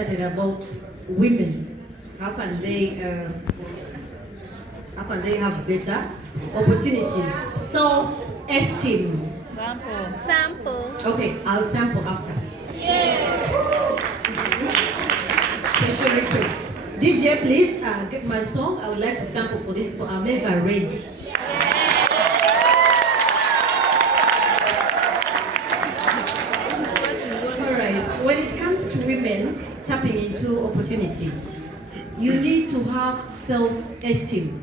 started about women. How can they have better opportunities? Self-esteem. Sample. Okay, I'll sample after. Yeah. Special request. DJ, please get my song. I would like to sample for this for I'm ever ready. Alright, when it comes to women tapping into opportunities, you need to have self-esteem.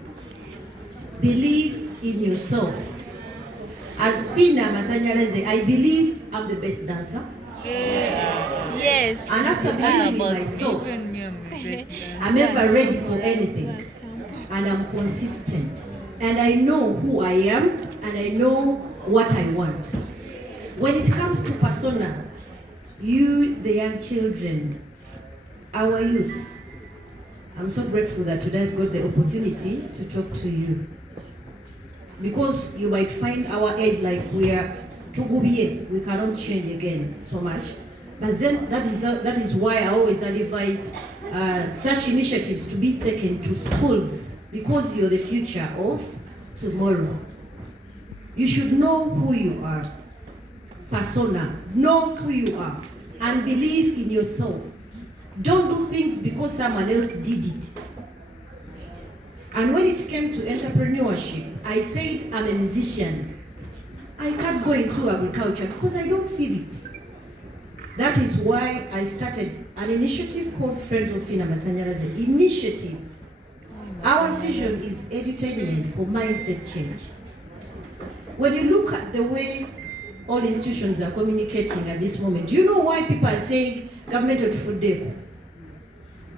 Believe in yourself. As Phina Mugerwa, I believe I'm the best dancer. Yes. And after believing in myself, I'm ever ready for anything. And I'm consistent. And I know who I am, and I know what I want. When it comes to persona, you, the young children, our youths, I'm so grateful that today I've got the opportunity to talk to you. Because you might find our age like we are tugubiye, we cannot change again so much. But then that is why I always advise such initiatives to be taken to schools, because you're the future of tomorrow. You should know who you are. Persona, know who you are, and believe in yourself. Don't do things because someone else did it. And when it came to entrepreneurship, I said I'm a musician. I can't go into agriculture because I don't feel it. That is why I started an initiative called Friends of Phina Mugerwa Initiative. Our vision is edutainment for mindset change. When you look at the way all institutions are communicating at this moment, do you know why people are saying government of food day?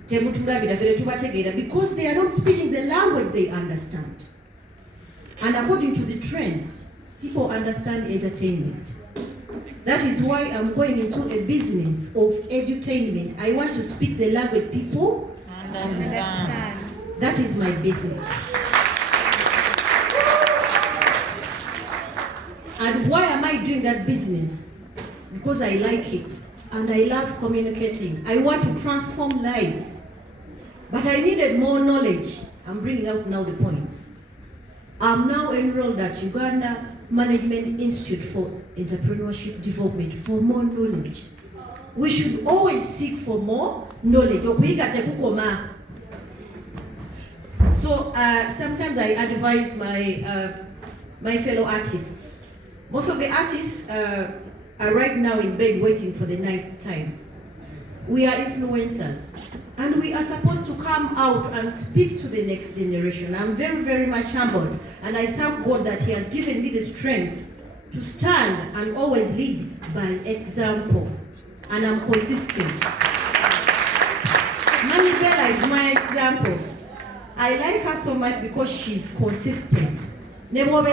Because they are not speaking the language they understand. And according to the trends, people understand entertainment. That is why I'm going into a business of edutainment. I want to speak the language people understand. That is my business. And why am I doing that business? Because I like it and I love communicating. I want to transform lives. But I needed more knowledge. I'm bringing out now the points. I'm now enrolled at Uganda Management Institute for Entrepreneurship Development for more knowledge. We should always seek for more knowledge. So sometimes I advise my fellow artists. Most of the artists are right now in bed waiting for the night time. We are influencers. And we are supposed to come out and speak to the next generation. I'm very, very much humbled. And I thank God that He has given me the strength to stand and always lead by example. And I'm consistent. Mami Bella is my example. I like her so much because she's consistent. You have to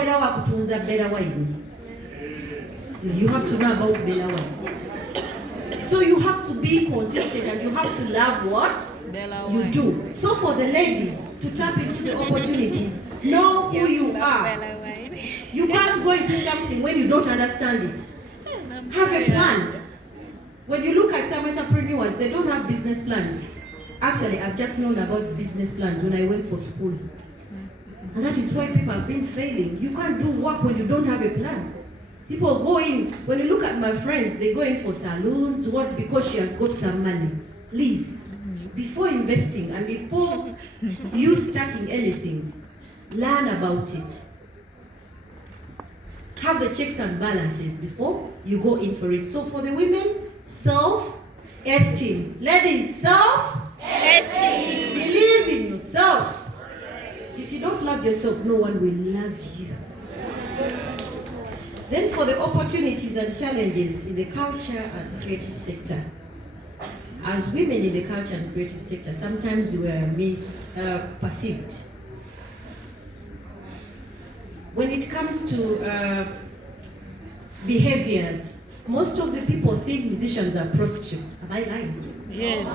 know about Bella White. So you have to be consistent and you have to love what you do. So for the ladies to tap into the opportunities, know who you are. You can't go into something when you don't understand it. Have a plan. When you look at some entrepreneurs, they don't have business plans. Actually, I've just known about business plans when I went for school. And that is why people have been failing. You can't do work when you don't have a plan. People go in, when you look at my friends, they go in for saloons, what? Because she has got some money. Please, before investing and before you starting anything, learn about it. Have the checks and balances before you go in for it. So for the women, self-esteem. Ladies, self-esteem. Believe in yourself. If you don't love yourself, no one will love you. Then for the opportunities and challenges in the culture and creative sector. As women in the culture and creative sector, sometimes we were misperceived. When it comes to behaviors, most of the people think musicians are prostitutes. Am I lying? Yes.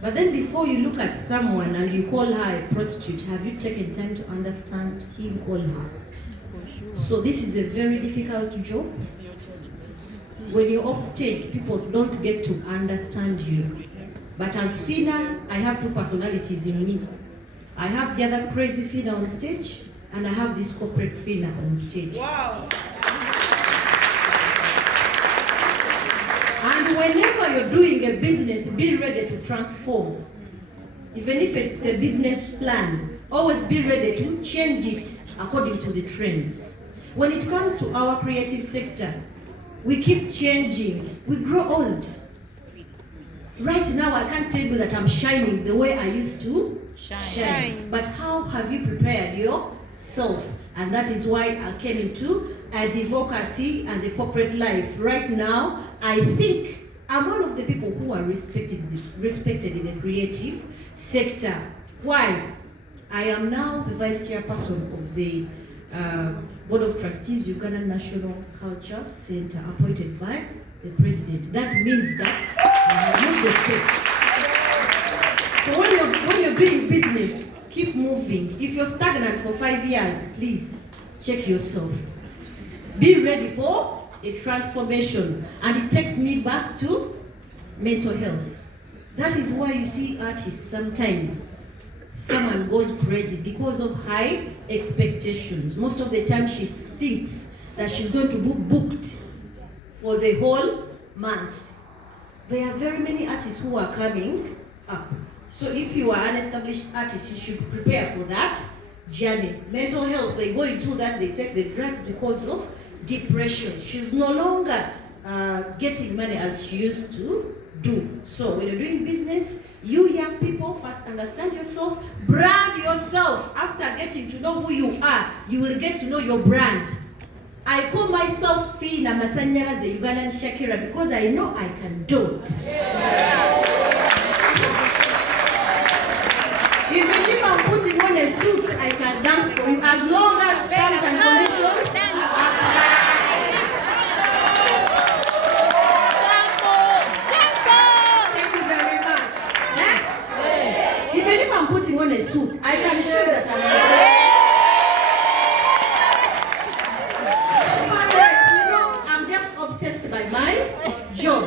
But then before you look at someone and you call her a prostitute, have you taken time to understand him or her? So this is a very difficult job. when you're off stage, people don't get to understand you. But as Phina, I have two personalities in me. I have the other crazy Phina on stage, and I have this corporate Phina on stage. Wow. And whenever you're doing a business, be ready to transform. Even if it's a business plan, always be ready to change it according to the trends. When it comes to our creative sector, we keep changing. We grow old. Right now, I can't tell you that I'm shining the way I used to shine. But how have you prepared yourself? And that is why I came into advocacy and the corporate life. Right now, I think I'm one of the people who are respected in the creative sector. Why? I am now the vice chairperson of the Board of Trustees, Uganda National Culture Center, appointed by the President. That means that I have moved the step. So when you're doing business, keep moving. If you're stagnant for 5 years, please check yourself. Be ready for a transformation. And it takes me back to mental health. That is why you see artists sometimes, someone goes crazy because of high expectations. Most of the time she thinks that she's going to be booked for the whole month. There are very many artists who are coming up. So if you are an established artist, you should prepare for that journey. Mental health, they go into that, they take the drugs because of depression. She's no longer getting money as she used to do. So when you're doing business, you young people first understand yourself, brand yourself. After getting to know who you are, you will get to know your brand. I call myself Phina Mugerwa, the Ugandan Shakira, because I know I can do it. Even if I'm putting on a suit, I can dance for you as long as terms and conditions apply. Thank you very much. Even if I'm putting on a suit, I can show that I'm just obsessed by my job.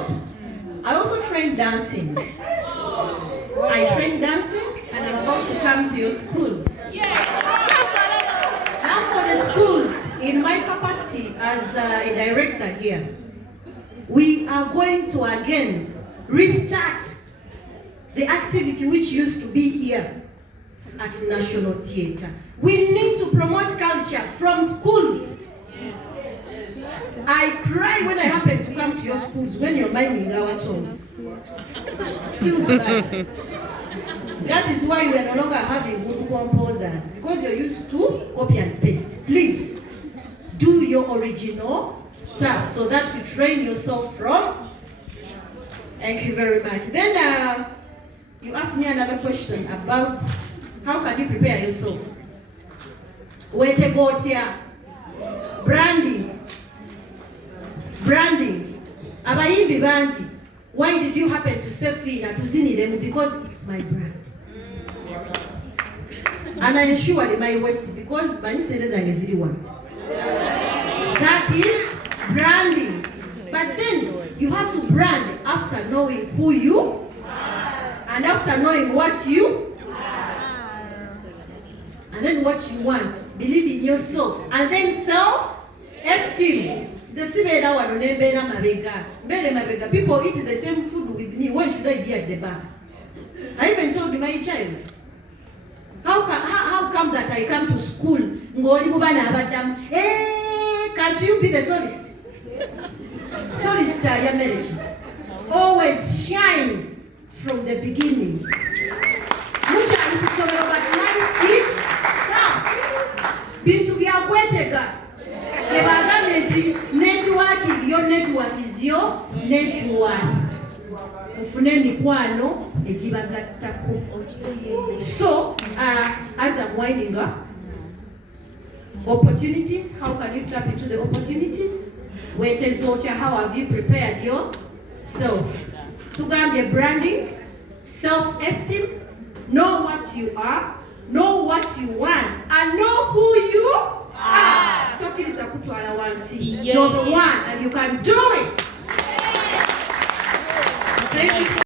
I also train dancing. I train dancing, and I'm about to come to your schools. Now for the schools, in my capacity as a director here, we are going to again restart the activity which used to be here at National Theatre. We need to promote culture from schools. I cry when I happen to come to your schools when you're miming our songs. It feels bad. That is why we are no longer having good composers, because you're used to copy and paste. Please do your original stuff so that you train yourself from. Thank you very much. Then you asked me another question about how can you prepare yourself. Branding. Abayimbi bangi. Why did you happen to say Phina to sing them? Because it's my brand. And I ensure my West because that is branding. But then you have to brand after knowing who you are and after knowing what you are and then what you want. Believe in yourself and then self-esteem. People eat the same food with me. Why should I be at the back? I even told my child, how come that I come to school? Can't you be the solist? Solist ya marriage. Always shine from the beginning. But life is tough. Bintu bya kwetega. Networking, your network is your network. So, as I'm winding up, opportunities, how can you tap into the opportunities? How have you prepared yourself? Tugambye branding, self-esteem, know what you are, know what you want, and know who you are. Talking is a kutwala wansi. You're the one and you can do it. Thank you.